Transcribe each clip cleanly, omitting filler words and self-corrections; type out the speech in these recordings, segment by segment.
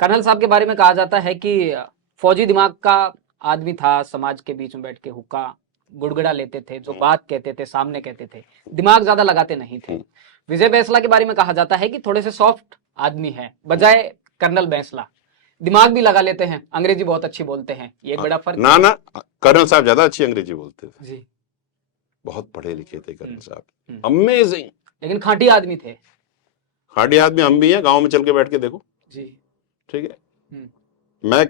Colonel साहब के बारे में कहा जाता है कि फौजी दिमाग का आदमी था, समाज के बीच में बैठ के हुक्का गुड़गुड़ा लेते थे, जो बात कहते थे सामने कहते थे, दिमाग ज्यादा लगाते नहीं थे। विजय बैंसला के बारे में कहा जाता है कि थोड़े से सॉफ्ट आदमी है, बजाय कर्नल बैंसला दिमाग भी लगा लेते हैं, अंग्रेजी बहुत अच्छी बोलते हैं। ये एक बड़ा फर्क ना ना, कर्नल साहब ज्यादा अच्छी अंग्रेजी बोलते थे जी, बहुत पढ़े लिखे थे कर्नल साहब, अमेजिंग। लेकिन खाटी आदमी थे। खाटी आदमी हम भी हैं, गांव में चल के बैठ के देखो जी, ठीक है। मैं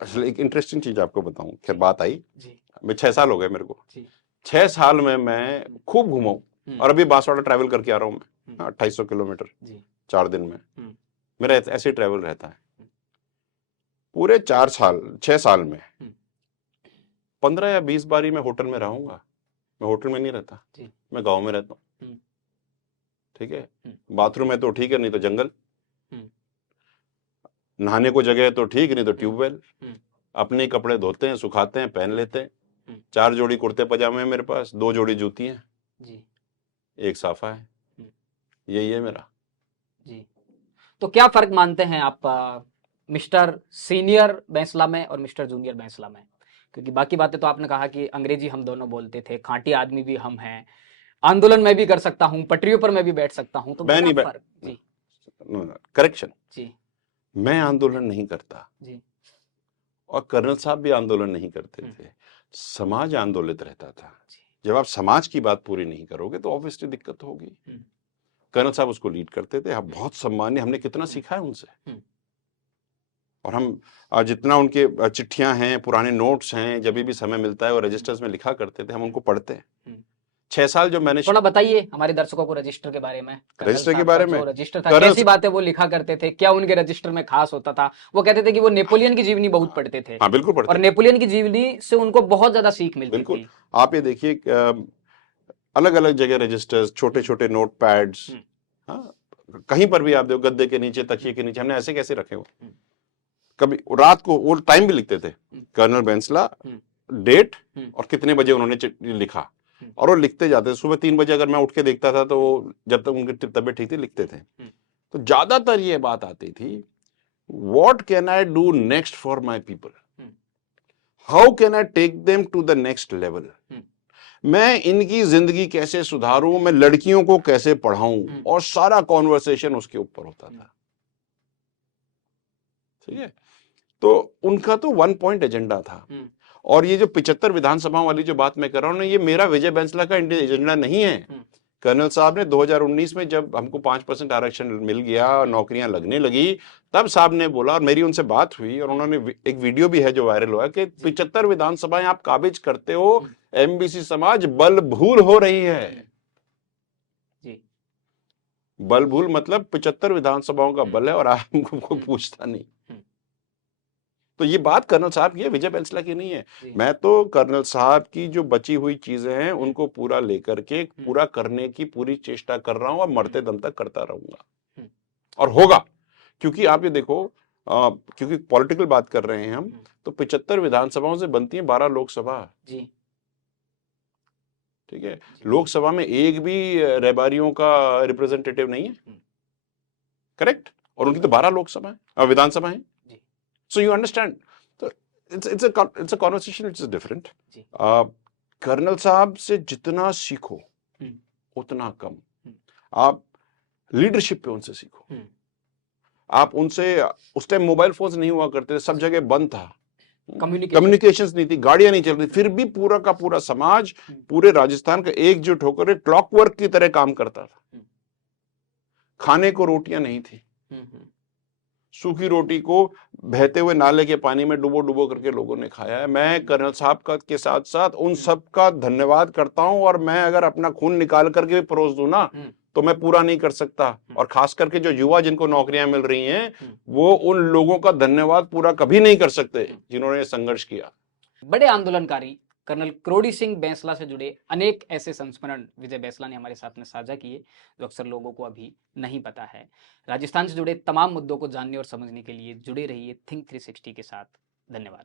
असल एक इंटरेस्टिंग चीज आपको बताऊं, खैर बात आई जी, मैं 6 साल हो गए मेरे को, जी, 6 साल में मैं खूब घूमा हूं और अभी बांसवाड़ा ट्रैवल करके आ रहा हूं मैं, 2800 किलोमीटर जी, 4 दिन में मेरा ऐसे ही ट्रैवल रहता है। पूरे 6 साल में 15 या 20 बारी मैं होटल में रहूंगा। मैं होटल में नहीं रहता, मैं गांव में रहता हूँ ठीक है। बाथरूम है तो ठीक है, नहीं तो जंगल, नहाने को जगह है तो ठीक, नहीं तो ट्यूबवेल। अपने कपड़े धोते हैं, सुखाते हैं, पहन लेते हैं। 4 जोड़ी कुर्ते पजामे हैं मेरे पास, 2 जोड़ी जूती हैं जी, 1 साफा है, यही है मेरा जी। तो क्या फर्क मानते हैं आप मिस्टर सीनियर बैंसला में और मिस्टर जूनियर बैंसला में? क्योंकि बाकी बातें तो आपने कहा कि अंग्रेजी हम दोनों बोलते थे, खांटी आदमी भी हम हैं, आंदोलन में भी कर सकता हूं, पटरियों पर मैं भी बैठ सकता हूं, तो मैं क्या नहीं फर्क? जी, करेक्शन जी, मैं आंदोलन नहीं करता जी, और कर्नल साहब भी आंदोलन नहीं करते थे, समाज आंदोलित रहता था। जब आप समाज की बात पूरी नहीं करोगे तो ऑब्वियसली दिक्कत होगी। कर्नल साहब उसको लीड करते थे, हम बहुत सम्मान्य, हमने कितना सीखा है उनसे। और हम जितना उनके चिट्ठियां हैं, पुराने नोट्स हैं, जब भी समय मिलता है वो रजिस्टर्स में लिखा करते थे, हम उनको पढ़ते हैं। 6 साल जो मैंने थोड़ा बताइए हमारे दर्शकों को रजिस्टर के बारे में। रजिस्टर के बारे में, जो रजिस्टर था, कैसी बातें वो लिखा करते थे, क्या उनके रजिस्टर में खास होता था? वो कहते थे कि वो नेपोलियन की जीवनी बहुत पढ़ते थे। हाँ बिल्कुल पढ़ते और नेपोलियन की जीवनी से उनको बहुत ज्यादा सीख मिलती थी। आप ये देखिए अलग अलग जगह रजिस्टर्स, छोटे छोटे नोट पैड्स, हाँ कहीं पर भी आप देखो, गद्दे के नीचे, तकिए के नीचे, हमने ऐसे कैसे रखे हो। कभी रात को वो टाइम भी लिखते थे, कर्नल बैंसला डेट और कितने बजे उन्होंने लिखा, और वो लिखते जाते। सुबह 3 बजे अगर मैं उठ के देखता था तो वो, जब तक उनकी तबीयत ठीक थी, लिखते थे। तो ज्यादातर ये बात आती थी, what can I do next for my people, how can I take them to the next level, मैं इनकी जिंदगी कैसे सुधारूं, मैं लड़कियों को कैसे पढ़ाऊं, और सारा कॉन्वर्सेशन उसके ऊपर होता था ठीक है। तो उनका तो 1 पॉइंट एजेंडा था। और ये जो 75 विधानसभाओं वाली जो बात मैं कर रहा हूं ना, ये मेरा विजय बैंसला का एजेंडा नहीं है। कर्नल साहब ने 2019 में जब हमको 5% आरक्षण मिल गया और नौकरियां लगने लगी, तब साहब ने बोला, और मेरी उनसे बात हुई, और उन्होंने एक वीडियो भी है जो वायरल हुआ कि 75 विधानसभाएं आप काबिज करते हो, एमबीसी समाज बल भूल हो रही है। बल भूल मतलब 75 विधानसभाओं का बल है और आपको पूछता नहीं। तो ये बात कर्नल साहब की है, विजय बैंसला की नहीं है। मैं तो कर्नल साहब की जो बची हुई चीजें हैं उनको पूरा लेकर के पूरा करने की पूरी चेष्टा कर रहा हूं और मरते दम तक करता रहूंगा, और होगा। क्योंकि आप ये देखो, क्योंकि पॉलिटिकल बात कर रहे हैं हम, तो 75 विधानसभाओं से बनती है 12 लोकसभा जी, ठीक है। लोकसभा में एक भी रेबारियों का रिप्रेजेंटेटिव नहीं है, करेक्ट, और उनकी तो 12 लोकसभा विधानसभा है। So you understand, so it's a conversation which is different. Colonel साहब से जितना सीखो उतना कम। आप लीडरशिप पे उनसे सीखो। आप उनसे, उस टाइम मोबाइल फोन नहीं हुआ करते थे, सब जगह बंद था, कम्युनिकेशंस नहीं थी, गाड़ियां नहीं चल रही, फिर भी पूरा का पूरा समाज, पूरे राजस्थान का एकजुट होकर क्लॉकवर्क की तरह काम करता था। खाने को रोटियां नहीं थी, सूखी रोटी को बहते हुए नाले के पानी में डुबो डुबो करके लोगों ने खाया है। मैं कर्नल साहब का के साथ साथ उन सब का धन्यवाद करता हूं, और मैं अगर अपना खून निकाल करके भी परोस दूं ना तो मैं पूरा नहीं कर सकता। और खास करके जो युवा जिनको नौकरियां मिल रही हैं, वो उन लोगों का धन्यवाद पूरा कभी नहीं कर सकते जिन्होंने संघर्ष किया। बड़े आंदोलनकारी कर्नल क्रोड़ी सिंह बैंसला से जुड़े अनेक ऐसे संस्मरण विजय बैंसला ने हमारे साथ में साझा किए जो अक्सर लोगों को अभी नहीं पता है। राजस्थान से जुड़े तमाम मुद्दों को जानने और समझने के लिए जुड़े रहिए थिंक 360 के साथ। धन्यवाद।